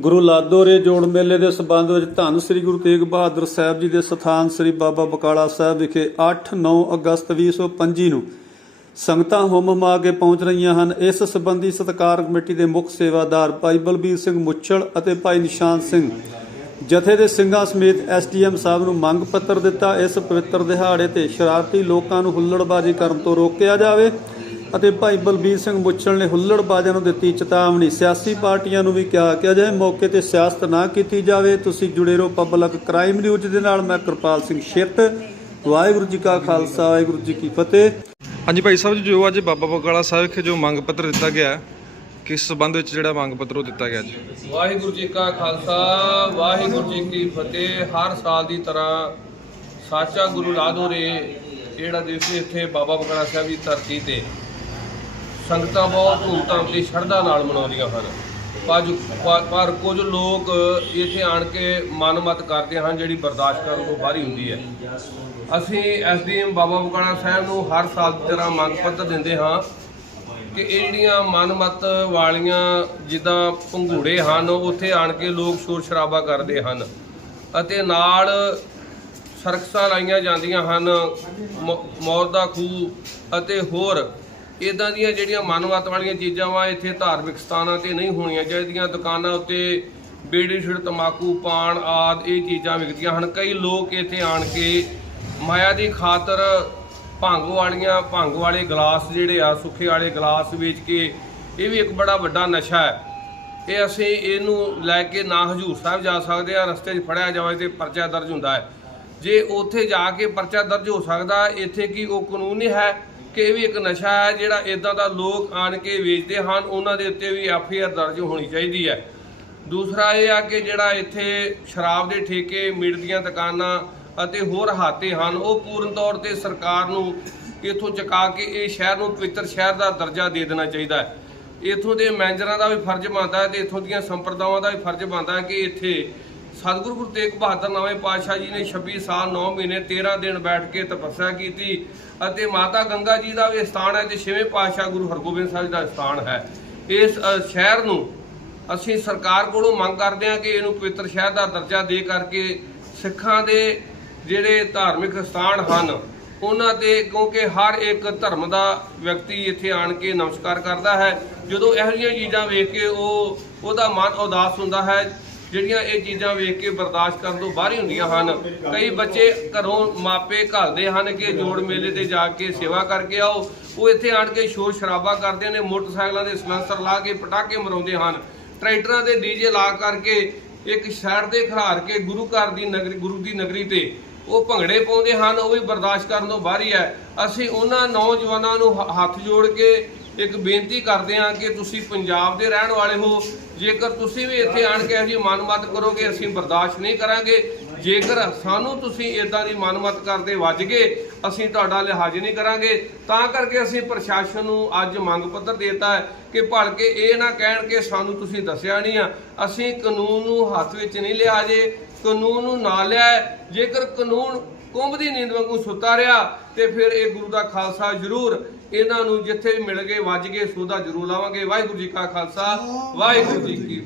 ਗੁਰੂ ਲਾਦੋਰੇ ਜੋੜ ਮੇਲੇ ਦੇ ਸਬੰਧ ਵਿੱਚ ਧੰਨ ਸ੍ਰੀ ਗੁਰੂ ਤੇਗ ਬਹਾਦਰ ਸਾਹਿਬ ਜੀ ਦੇ ਸਥਾਨ ਸ੍ਰੀ ਬਾਬਾ ਬਕਾਲਾ ਸਾਹਿਬ ਵਿਖੇ 8-9 ਅਗਸਤ 2025 ਨੂੰ ਸੰਗਤਾਂ ਹੁਮ ਹੁਮਾ ਕੇ ਪਹੁੰਚ ਰਹੀਆਂ ਹਨ। ਇਸ ਸੰਬੰਧੀ ਸਤਕਾਰ ਕਮੇਟੀ ਦੇ ਮੁੱਖ ਸੇਵਾਦਾਰ ਭਾਈ ਬਲਬੀਰ ਸਿੰਘ ਮੁੱਛਲ ਅਤੇ ਭਾਈ ਨਿਸ਼ਾਨ ਸਿੰਘ ਜਥੇ ਦੇ ਸਿੰਘਾਂ ਸਮੇਤ ਐਸਡੀਐਮ ਸਾਹਿਬ ਨੂੰ ਮੰਗ ਪੱਤਰ ਦਿੱਤਾ। ਇਸ ਪਵਿੱਤਰ ਦਿਹਾੜੇ ਤੇ ਸ਼ਰਾਰਤੀ ਲੋਕਾਂ ਨੂੰ ਹੁੱਲੜਬਾਜ਼ੀ ਕਰਨ ਤੋਂ ਰੋਕਿਆ ਜਾਵੇ। ਅਤੇ ਭਾਈ ਬਲਬੀਰ ਸਿੰਘ ਮੁੱਛਲ ਨੇ ਹੁੱਲੜਬਾਜ਼ੀਆਂ ਨੂੰ ਦਿੱਤੀ ਚੇਤਾਵਨੀ। ਸਿਆਸੀ ਪਾਰਟੀਆਂ ਨੂੰ ਵੀ ਕਿਹਾ ਕਿ ਅਜਿਹੇ ਮੌਕੇ ਤੇ ਸਿਆਸਤ ਨਾ ਕੀਤੀ ਜਾਵੇ ਤੁਸੀਂ ਜੁੜੇ ਰਹੋ ਪਬਲਿਕ ਕ੍ਰਾਈਮ ਨਿਊਜ਼ ਦੇ ਨਾਲ। ਮੈਂ ਕਿਰਪਾਲ ਸਿੰਘ ਛਿੱਟ ਵਾਹਿਗੁਰੂ ਜੀ ਕਾ ਖਾਲਸਾ ਵਾਹਿਗੁਰੂ ਜੀ ਕੀ ਫਤਿਹ। ਹਾਂਜੀ ਭਾਈ ਸਾਹਿਬ ਜੀ ਜੋ ਅੱਜ ਬਾਬਾ ਬਕਾਲਾ ਸਾਹਿਬ ਵਿਖੇ ਜੋ ਮੰਗ ਪੱਤਰ ਦਿੱਤਾ ਗਿਆ ਕਿਸ ਸਬੰਧ ਵਿੱਚ ਜਿਹੜਾ ਮੰਗ ਪੱਤਰ ਉਹ ਦਿੱਤਾ ਗਿਆ ਜੀ? ਵਾਹਿਗੁਰੂ ਜੀ ਕਾ ਖਾਲਸਾ ਵਾਹਿਗੁਰੂ ਜੀ ਕੀ ਫਤਿਹ। ਹਰ ਸਾਲ ਦੀ ਤਰ੍ਹਾਂ ਸਾਚਾ ਗੁਰੂ ਲਾਦੋਰੇ ਜਿਹੜਾ ਦਿਵਸ ਇੱਥੇ ਬਾਬਾ ਬਕਾਲਾ ਸਾਹਿਬ ਦੀ ਧਰਤੀ ਤੇ ਸੰਗਤਾਂ ਬਹੁਤ ਧੂਮਧਾਮ ਤੇ ਸ਼ਰਧਾ ਨਾਲ ਮਨਾਉਂਦੀਆਂ ਹਨ। ਪਰ ਪਰ- ਪਰ ਕੁਝ ਲੋਕ ਇੱਥੇ ਆਣ ਕੇ ਮਨਮਤ ਕਰਦੇ ਹਨ, ਜਿਹੜੀ ਬਰਦਾਸ਼ਤ ਕਰਨ ਤੋਂ ਬਾਹਰੀ ਹੁੰਦੀ ਹੈ। ਅਸੀਂ ਐਸਡੀਐਮ ਬਾਬਾ ਬਕਾਲਾ ਸਾਹਿਬ ਨੂੰ ਹਰ ਸਾਲ ਦੀ ਤਰ੍ਹਾਂ ਮੰਗ ਪੱਤਰ ਦਿੰਦੇ ਹਾਂ ਕਿ ਇਹ ਜਿਹੜੀਆਂ ਮਨਮਤ ਵਾਲੀਆਂ ਜਿੱਦਾਂ ਪੰਘੂੜੇ ਹਨ, ਉੱਥੇ ਆਣ ਕੇ ਲੋਕ ਸ਼ੋਰ ਸ਼ਰਾਬਾ ਕਰਦੇ ਹਨ ਅਤੇ ਨਾਲ ਸਰਕਸਾਂ ਲਾਈਆਂ ਜਾਂਦੀਆਂ ਹਨ, ਮੌ- ਮੌਤ ਦਾ ਖੂਹ ਅਤੇ ਹੋਰ ਇਦਾਂ ਦੀਆਂ ਜਿਹੜੀਆਂ ਮਨਵਾਤ ਵਾਲੀਆਂ ਚੀਜ਼ਾਂ ਵਾ, ਇੱਥੇ ਧਾਰਮਿਕ ਸਥਾਨਾਂ ਤੇ ਨਹੀਂ ਹੋਣੀਆਂ ਚਾਹੀਦੀਆਂ। ਦੁਕਾਨਾਂ ਉੱਤੇ ਬੀੜੀ ਛਿੜ ਤਮਾਕੂ ਪਾਨ ਆਦ, ਇਹ ਚੀਜ਼ਾਂ ਵਿਕਦੀਆਂ ਹਨ। ਕਈ ਲੋਕ ਇੱਥੇ ਆਣ ਕੇ ਮਾਇਆ ਦੀ ਖਾਤਰ ਭੰਗ ਵਾਲੀਆਂ, ਭੰਗ ਵਾਲੇ ਗਲਾਸ ਜਿਹੜੇ ਆ, ਸੁੱਖੇ ਵਾਲੇ ਗਲਾਸ ਵੇਚ ਕੇ, ਇਹ ਵੀ ਇੱਕ ਬੜਾ ਵੱਡਾ ਨਸ਼ਾ ਹੈ। ਇਹ ਅਸੀਂ ਇਹਨੂੰ ਲੈ ਕੇ ਨਾ ਹਜੂਰ ਸਾਹਿਬ ਜਾ ਸਕਦੇ ਆ ਰਸਤੇ 'ਚ ਫੜਿਆ ਜਾਵੇ ਤੇ ਪਰਚਾ ਦਰਜ ਹੁੰਦਾ ਹੈ। ਜੇ ਉੱਥੇ ਜਾ ਕੇ ਪਰਚਾ ਦਰਜ ਹੋ ਸਕਦਾ, ਇੱਥੇ ਕੀ ਉਹ ਕਾਨੂੰਨ ਨਹੀਂ ਹੈ? ਕਿ ਇਹ ਵੀ ਇੱਕ ਨਸ਼ਾ ਹੈ ਜਿਹੜਾ ਇਦਾਂ ਦਾ ਲੋਕ ਆਣ ਕੇ ਵੇਚਦੇ ਹਨ, ਉਹਨਾਂ ਦੇ ਉੱਤੇ ਵੀ ਐਫਆਈਆਰ ਦਰਜ ਹੋਣੀ ਚਾਹੀਦੀ ਹੈ। ਦੂਸਰਾ ਇਹ ਆ ਕਿ ਜਿਹੜਾ ਇੱਥੇ ਸ਼ਰਾਬ ਦੇ ਠੇਕੇ, ਮੀਟ ਦੀਆਂ ਦੁਕਾਨਾਂ ਅਤੇ ਹੋਰ ਹਾਤੇ ਹਨ, ਉਹ ਪੂਰਨ ਤੌਰ ਤੇ ਸਰਕਾਰ ਨੂੰ ਇਥੋਂ ਚੁਕਾ ਕੇ ਇਹ ਸ਼ਹਿਰ ਨੂੰ ਪਵਿੱਤਰ ਸ਼ਹਿਰ ਦਾ ਦਰਜਾ ਦੇ ਦੇਣਾ ਚਾਹੀਦਾ ਹੈ। ਇਥੋਂ ਦੇ ਮੈਨੇਜਰਾਂ ਦਾ ਵੀ ਫਰਜ਼ ਬਣਦਾ ਹੈ ਤੇ ਇਥੋਂ ਦੀਆਂ ਸੰਪਰਦਾਵਾਂ ਦਾ ਵੀ ਫਰਜ਼ ਬਣਦਾ ਹੈ ਕਿ ਇੱਥੇ ਸਤਿਗੁਰੂ ਗੁਰੂ ਤੇਗ ਬਹਾਦਰ ਨਵੇਂ ਪਾਤਸ਼ਾਹ ਜੀ ਨੇ 26 ਸਾਲ 9 ਮਹੀਨੇ 13 ਦਿਨ ਬੈਠ ਕੇ ਤਪੱਸਿਆ ਕੀਤੀ ਅਤੇ ਮਾਤਾ ਗੰਗਾ ਜੀ ਦਾ ਵੀ ਸਥਾਨ ਹੈ ਤੇ ਛੇਵੇਂ ਪਾਤਸ਼ਾਹ ਗੁਰੂ ਹਰਗੋਬਿੰਦ ਸਾਹਿਬ ਜੀ ਦਾ ਸਥਾਨ ਹੈ। ਇਸ ਸ਼ਹਿਰ ਨੂੰ ਅਸੀਂ ਸਰਕਾਰ ਕੋਲੋਂ ਮੰਗ ਕਰਦੇ ਹਾਂ ਕਿ ਇਹਨੂੰ ਪਵਿੱਤਰ ਸ਼ਹਿਰ ਦਾ ਦਰਜਾ ਦੇ ਕਰਕੇ ਸਿੱਖਾਂ ਦੇ ਜਿਹੜੇ ਧਾਰਮਿਕ ਸਥਾਨ ਹਨ, ਉਹਨਾਂ ਤੇ ਕਿਉਂਕਿ ਹਰ ਇੱਕ ਧਰਮ ਦਾ ਵਿਅਕਤੀ ਇੱਥੇ ਆਣ ਕੇ ਨਮਸਕਾਰ ਕਰਦਾ ਹੈ। ਜਦੋਂ ਇਹੋ ਜਿਹੀਆਂ ਚੀਜ਼ਾਂ ਵੇਖ ਕੇ ਉਹ, ਉਹਦਾ ਮਨ ਉਦਾਸ ਹੁੰਦਾ ਹੈ ਜਿਹੜੀਆਂ ਇਹ ਚੀਜ਼ਾਂ ਵੇਖ ਕੇ ਬਰਦਾਸ਼ਤ ਕਰਨ ਤੋਂ ਬਾਹਰ ਹੀ ਹੁੰਦੀਆਂ ਹਨ। ਕਈ ਬੱਚੇ ਘਰੋਂ ਮਾਪੇ ਘੱਲਦੇ ਹਨ ਕਿ ਜੋੜ ਮੇਲੇ ਤੇ ਜਾ ਕੇ ਸੇਵਾ ਕਰਕੇ ਆਓ। ਉਹ ਇੱਥੇ ਆਣ ਕੇ ਸ਼ੋਰ ਸ਼ਰਾਬਾ ਕਰਦੇ ਨੇ, ਮੋਟਰਸਾਈਕਲਾਂ ਦੇ ਸਲੈਂਸਰ ਲਾ ਕੇ ਪਟਾਕੇ ਮਰਾਉਂਦੇ ਹਨ। ਟਰੈਕਟਰਾਂ ਦੇ ਡੀਜੇ ਲਾ ਕਰਕੇ ਇੱਕ ਸ਼ਹਿਰ ਦੇ ਖਿਲਾਰ ਕੇ ਗੁਰੂ ਘਰ ਦੀ ਨਗਰੀ, ਗੁਰੂ ਦੀ ਨਗਰੀ ਤੇ ਉਹ ਭੰਗੜੇ ਪਾਉਂਦੇ ਹਨ। ਉਹ ਵੀ ਬਰਦਾਸ਼ਤ ਕਰਨ ਤੋਂ ਬਾਹਰ ਹੀ ਹੈ। ਅਸੀਂ ਉਹਨਾਂ ਨੌਜਵਾਨਾਂ ਨੂੰ ਹੱਥ ਜੋੜ ਕੇ ਇੱਕ ਬੇਨਤੀ ਕਰਦੇ ਹਾਂ ਕਿ ਤੁਸੀਂ ਪੰਜਾਬ ਦੇ ਰਹਿਣ ਵਾਲੇ ਹੋ, ਜੇਕਰ ਤੁਸੀਂ ਵੀ ਇੱਥੇ ਆਣ ਕੇ ਇਹੋ ਜਿਹੀ ਮਨਮਤ ਕਰੋਗੇ, ਅਸੀਂ ਬਰਦਾਸ਼ਤ ਨਹੀਂ ਕਰਾਂਗੇ। ਜੇਕਰ ਸਾਨੂੰ ਤੁਸੀਂ ਇਦਾਂ ਦੀ ਮਨਮਤ ਕਰਦੇ ਵੱਜ ਗਏ, ਅਸੀਂ ਤੁਹਾਡਾ ਲਿਹਾਜ਼ ਨਹੀਂ ਕਰਾਂਗੇ। ਤਾਂ ਕਰਕੇ ਅਸੀਂ ਪ੍ਰਸ਼ਾਸਨ ਨੂੰ ਅੱਜ ਮੰਗ ਪੱਤਰ ਦੇਤਾ ਹੈ ਕਿ ਭਲਕੇ ਇਹ ਨਾ ਕਹਿਣ ਕਿ ਸਾਨੂੰ ਤੁਸੀਂ ਦੱਸਿਆ ਨਹੀਂ ਆ। ਅਸੀਂ ਕਾਨੂੰਨ ਨੂੰ ਹੱਥ ਵਿੱਚ ਨਹੀਂ ਲਿਆ ਜੇ, ਕਾਨੂੰਨ ਨੂੰ ਨਾ ਲਿਆ, ਜੇਕਰ ਕਾਨੂੰਨ ਕੁੰਭ ਦੀ ਨੀਂਦ ਵਾਂਗੂ ਸੁੱਤਾ ਰਿਹਾ ਤੇ ਫਿਰ ਇਹ ਗੁਰੂ ਦਾ ਖਾਲਸਾ ਜ਼ਰੂਰ ਇਹਨਾਂ ਨੂੰ ਜਿੱਥੇ ਵੀ ਮਿਲ ਗਏ ਵੱਜ ਗਏ ਸੋਦਾ ਜ਼ਰੂਰ ਲਾਵਾਂਗੇ। ਵਾਹਿਗੁਰੂ ਜੀ ਕਾ ਖਾਲਸਾ ਵਾਹਿਗੁਰੂ ਜੀ ਕੀ